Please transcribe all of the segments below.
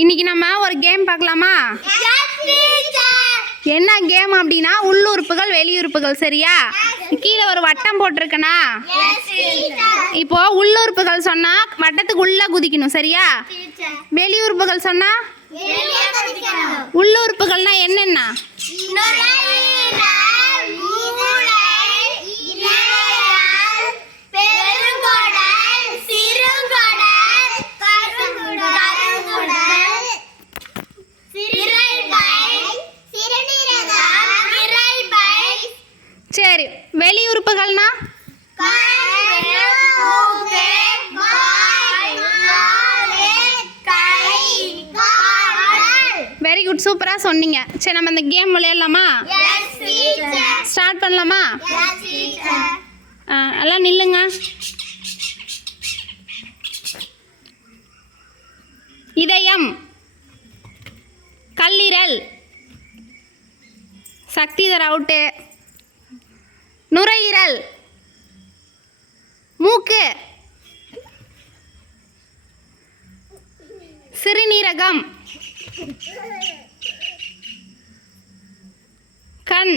இன்னைக்கு நம்ம ஒரு கேம் பார்க்கலாமா? என்ன கேம் அப்படின்னா உள்ளுறுப்புகள் வெளியுறுப்புகள். சரியா? கீழே ஒரு வட்டம் போட்டிருக்கனா, இப்போ உள்ளுறுப்புகள் சொன்னா வட்டத்துக்கு உள்ள குதிக்கணும். சரியா? வெளியுறுப்புகள் சொன்னா உள்ளுறுப்புகள்னா என்னென்ன? சரி, வெளியுறுப்புகள்னா வெரி குட், சூப்பரா சொன்னீங்க. சரி, நம்ம இந்த கேம் விளையாடலாமா? ஸ்டார்ட் பண்ணலாமா? எல்லாம் நில்லுங்க. இதயம், கல்லீரல், சக்திதர் அவுட்டு. நுரையீரல், மூக்கு, சிறுநீரகம், கண்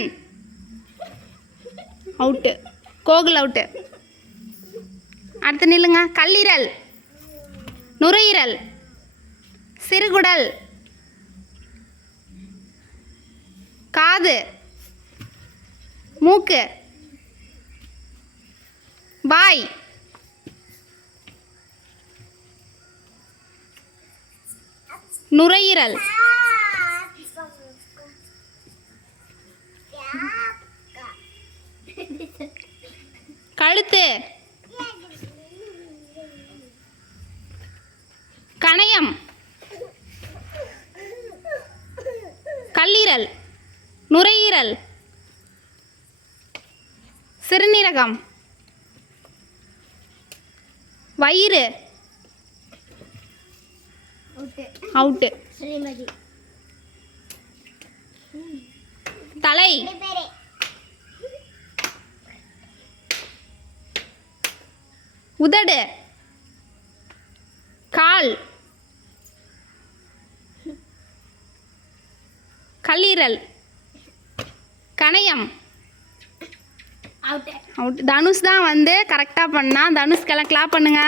அவுட்டு, கோகுல் அவுட்டு. அடுத்து நில்லுங்க. கல்லீரல், நுரையீரல், சிறுகுடல், காது, மூக்கு, வாய், நுரையீரல், கழுத்து, கணையம், கல்லீரல், நுரையீரல், சிறுநீரகம், வயிறு அவுட்டு. தலை, உதடு, கால், கல்லீரல், கணையம் அவுட். தனுஷ் தான் வந்து கரெக்டாக பண்ணா. தனுஷ்கெல்லாம் கிளாப் பண்ணுங்க.